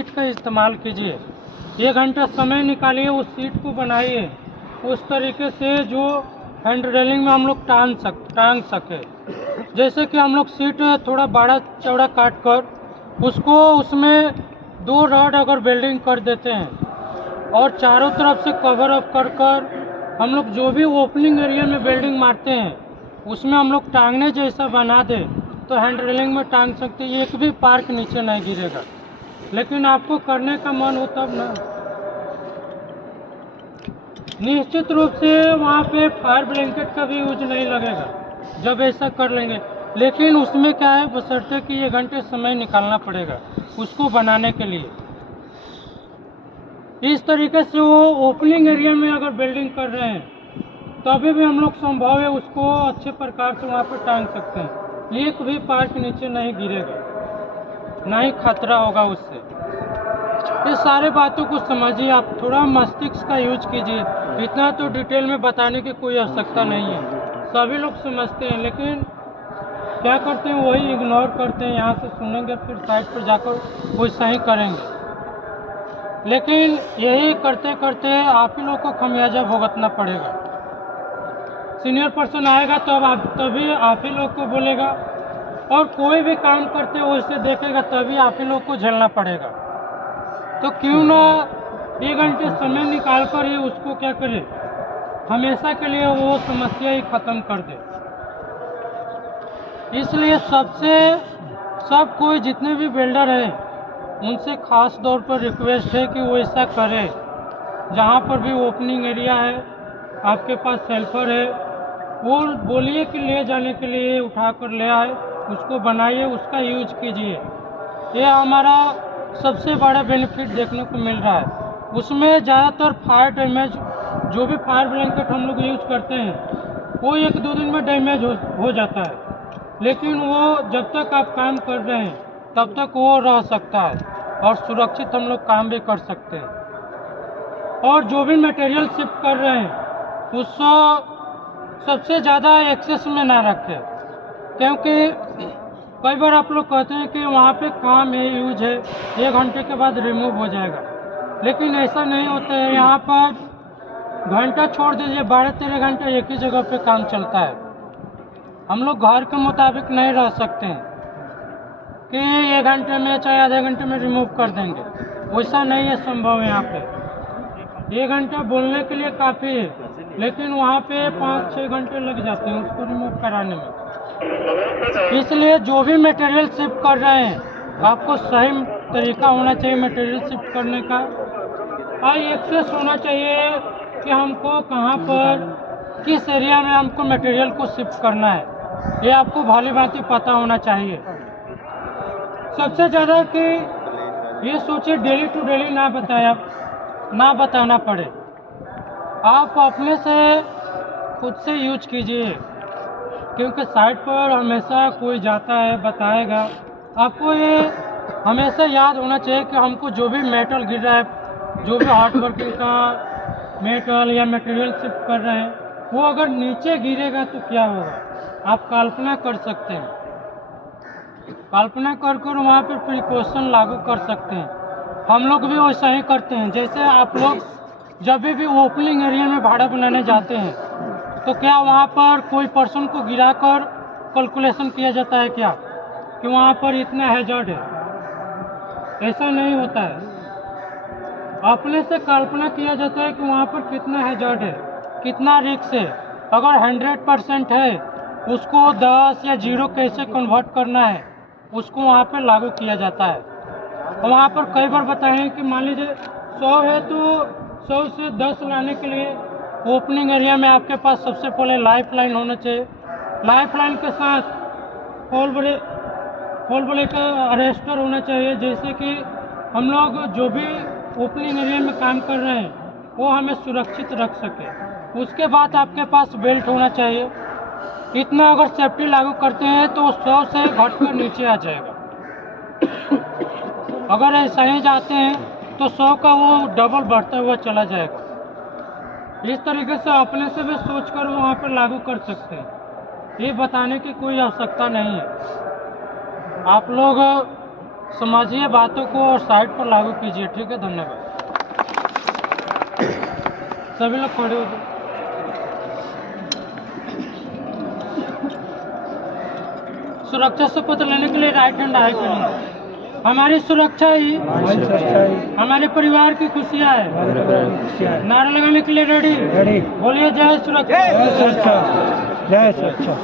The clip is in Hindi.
सीट का इस्तेमाल कीजिए। 1 घंटा समय निकालिए, उस सीट को बनाइए उस तरीके से जो हैंड रेलिंग में हम लोग टांग सके। जैसे कि हम लोग सीट थोड़ा बड़ा चौड़ा काट कर उसको उसमें 2 रॉड अगर वेल्डिंग कर देते हैं और चारों तरफ से कवर अप कर हम लोग जो भी ओपनिंग एरिया में वेल्डिंग मारते हैं उसमें हम लोग टांगने जैसा बना दे तो हैंड रेलिंग में टांग सकते हैं, एक भी पार्क नीचे नहीं गिरेगा। लेकिन आपको करने का मन हो तब ना। निश्चित रूप से वहाँ पे फायर ब्लैंकेट का भी यूज नहीं लगेगा जब ऐसा कर लेंगे। लेकिन उसमें क्या है, बशर्ते कि 1 घंटे समय निकालना पड़ेगा उसको बनाने के लिए। इस तरीके से वो ओपनिंग एरिया में अगर वेल्डिंग कर रहे हैं तो अभी भी हम लोग संभव है उसको अच्छे प्रकार से वहाँ पर टांग सकते हैं, एक भी पार्ट नीचे नहीं गिरेगा, ना ही खतरा होगा उससे। ये सारे बातों को समझिए, आप थोड़ा मस्तिष्क का यूज कीजिए। इतना तो डिटेल में बताने की कोई आवश्यकता नहीं है, सभी लोग समझते हैं, लेकिन क्या करते हैं वही इग्नोर करते हैं। यहाँ से सुनेंगे फिर साइड पर जाकर वैसा ही करेंगे। लेकिन यही करते करते आप ही लोग को खमियाजा भुगतना पड़ेगा। सीनियर पर्सन आएगा तो अब तभी आप ही लोग को बोलेगा, और कोई भी काम करते हो उससे देखेगा तभी आप ही लोग को झेलना पड़ेगा। तो क्यों ना 1 घंटे समय निकाल कर ही उसको क्या करे, हमेशा के लिए वो समस्या ही खत्म कर दे। इसलिए सब कोई जितने भी बिल्डर हैं उनसे खास तौर पर रिक्वेस्ट है कि वो ऐसा करे। जहाँ पर भी ओपनिंग एरिया है आपके पास सेल्फर है, वो बोलिए कि ले जाने के लिए उठा कर ले आए, उसको बनाइए, उसका यूज कीजिए। ये हमारा सबसे बड़ा बेनिफिट देखने को मिल रहा है। उसमें ज़्यादातर फायर डैमेज, जो भी फायर ब्लैंकेट हम लोग यूज करते हैं वो 1-2 दिन में डैमेज हो जाता है, लेकिन वो जब तक आप काम कर रहे हैं तब तक वो रह सकता है और सुरक्षित हम लोग काम भी कर सकते हैं। और जो भी मटेरियल शिफ्ट कर रहे हैं उसको सबसे ज़्यादा एक्सेस में ना रखें, क्योंकि कई बार आप लोग कहते हैं कि वहाँ पे काम है, यूज है, 1 घंटे के बाद रिमूव हो जाएगा, लेकिन ऐसा नहीं होता है। यहाँ पर घंटा छोड़ दीजिए, 12-13 घंटे एक ही जगह पे काम चलता है। हम लोग घर के मुताबिक नहीं रह सकते हैं कि 1 घंटे में चाहे आधे घंटे में रिमूव कर देंगे, वैसा नहीं है संभव। यहाँ पे 1 घंटा बोलने के लिए काफ़ी है, लेकिन वहाँ पे 5-6 घंटे लग जाते हैं उसको रिमूव कराने में। इसलिए जो भी मटेरियल शिफ्ट कर रहे हैं आपको सही तरीका होना चाहिए मटेरियल शिफ्ट करने का, और एक्सेस होना चाहिए कि हमको कहाँ पर किस एरिया में हमको मटेरियल को शिफ्ट करना है, ये आपको भली भांति पता होना चाहिए। सबसे ज़्यादा कि ये सोचिए डेली टू डेली ना बताना पड़े, आप अपने से खुद से यूज कीजिए, क्योंकि साइट पर हमेशा कोई जाता है बताएगा। आपको ये हमेशा याद होना चाहिए कि हमको जो भी मेटल गिर रहा है, जो भी हार्ड वर्किंग का मेटल या मटेरियल शिफ्ट कर रहे हैं, वो अगर नीचे गिरेगा तो क्या होगा, आप कल्पना कर सकते हैं। कल्पना कर वहाँ पर प्रिकॉशन लागू कर सकते हैं। हम लोग भी वैसा ही करते हैं। जैसे आप लोग जब भी ओपनिंग एरिया में भाड़ा बनाने जाते हैं तो क्या वहाँ पर कोई पर्सन को गिराकर कैलकुलेशन किया जाता है क्या कि वहाँ पर इतना हैजर्ड है? ऐसा नहीं होता है। अपने से कल्पना किया जाता है कि वहाँ पर कितना हैजर्ड है, कितना रिस्क है। अगर 100% है उसको 10 या 0 कैसे कन्वर्ट करना है उसको वहाँ पर लागू किया जाता है। और वहाँ पर कई बार बताएं कि मान लीजिए 100 है तो 100 से 10 लाने के लिए ओपनिंग एरिया में आपके पास सबसे पहले लाइफ लाइन होना चाहिए। लाइफ लाइन के साथ फॉल ब्रेक का अरेस्टर होना चाहिए, जैसे कि हम लोग जो भी ओपनिंग एरिया में काम कर रहे हैं वो हमें सुरक्षित रख सके। उसके बाद आपके पास बेल्ट होना चाहिए। इतना अगर सेफ्टी लागू करते हैं तो 100 से घटकर नीचे आ जाएगा। अगर ऐसा ही जाते हैं तो 100 का वो डबल बढ़ता हुआ चला जाएगा। इस तरीके से अपने से भी सोचकर वहाँ पर लागू कर सकते हैं। ये बताने की कोई आवश्यकता नहीं है। आप लोग समझिए बातों को और साइड पर लागू कीजिए। ठीक है, धन्यवाद। सभी लोग खड़े हो जाओ। सुरक्षा शपथ लेने के लिए राइट हैंड हाई करेंगे। हमारी सुरक्षा ही हमारे परिवार की खुशियाँ है। नारा लगाने के लिए रेडी? बोलिए जय सुरक्षा। जय सुरक्षा।